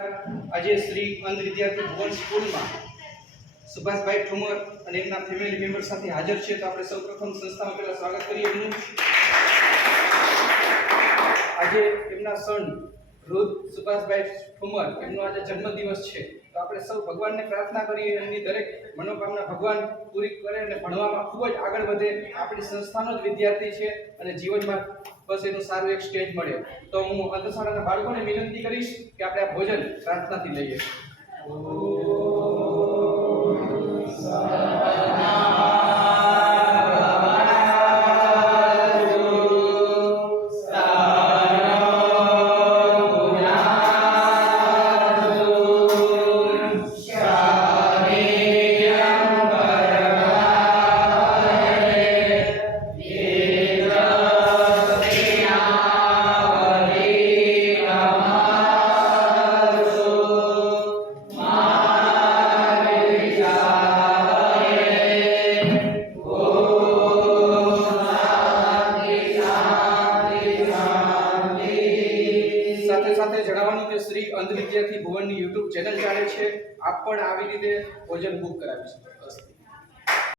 આજે શ્રી અંધ વિદ્યાર્થી ભુવન સ્કૂલમાં સુભાષભાઈ ઠુમર અને એમના ફેમિલી મેમ્બર સાથે હાજર છે. તો આપણે સૌપ્રથમ સંસ્થામાં પહેલા સ્વાગત કરીએ એમનું. આજે એમના સન રુદ સુભાષભાઈ ઠુમર, એમનો આજે જન્મદિવસ છે. તો આપણે સૌ ભગવાનને પ્રાર્થના કરીએ એમની દરેક મનોકામના ભગવાન પૂરી કરે અને ભણવામાં ખૂબ જ આગળ વધે. આપણી સંસ્થાનો જ વિદ્યાર્થી છે અને જીવનમાં બસ એનું સારું એક સ્ટેજ મળે. તો હું અંતશાળાના બાળકોને વિનંતી કરીશ કે આપણે આ ભોજન પ્રાર્થનાથી લઈએ. સાથે જણાવવાનું કે શ્રી અંધ વિદ્યાર્થી ભુવનની યુટ્યુબ ચેનલ ચાલે છે. આપ પણ આવી રીતે ભોજન બુક કરાવી શકો.